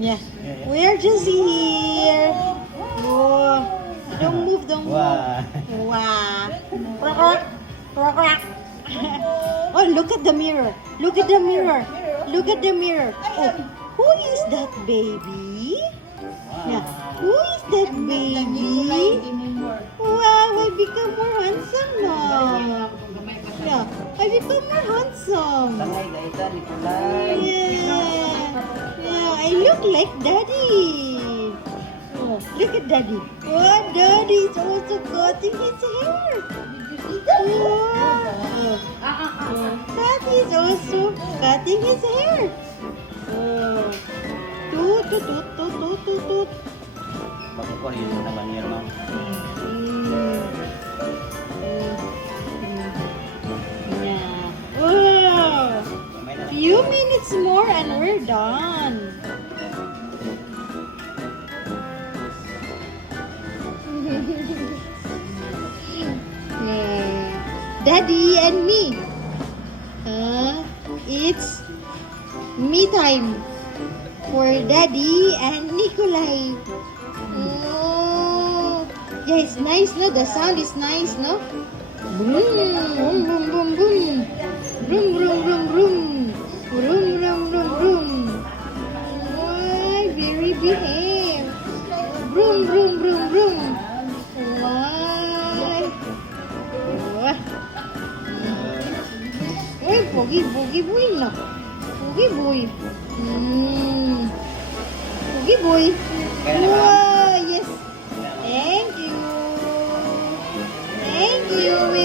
Yeah. We are just here. Oh. Don't move, don't move. Wow. Quack, quack, quack. Oh, look at the mirror. Look at the mirror. Look at the mirror. Oh, who is that baby? Yeah. Who is that baby? Wow, I become more handsome now. Yeah, I become more handsome. Yeah. Yeah, I look like daddy. Oh, look at daddy. Oh, daddy is also cutting his hair. Wow. Daddy is also cutting his hair. Oh. Toot, toot, toot, toot, toot, toot, toot. Yeah. Wow. Few minutes more and we're done. Yeah. Daddy and me. It's me time for Daddy and Nikolai. Oh, yeah, it's nice, no? The sound is nice, no? Boom, boom, boom, boom, boom. Boom, boom, boom, boom. Boom, boom, boom, boom. Why, very behave. Boom, boom, boom, boom. Why? Uy, pogi, pogi boy na. Pogi boy. Pogi boy. Wow, yes. Thank you. Thank you. We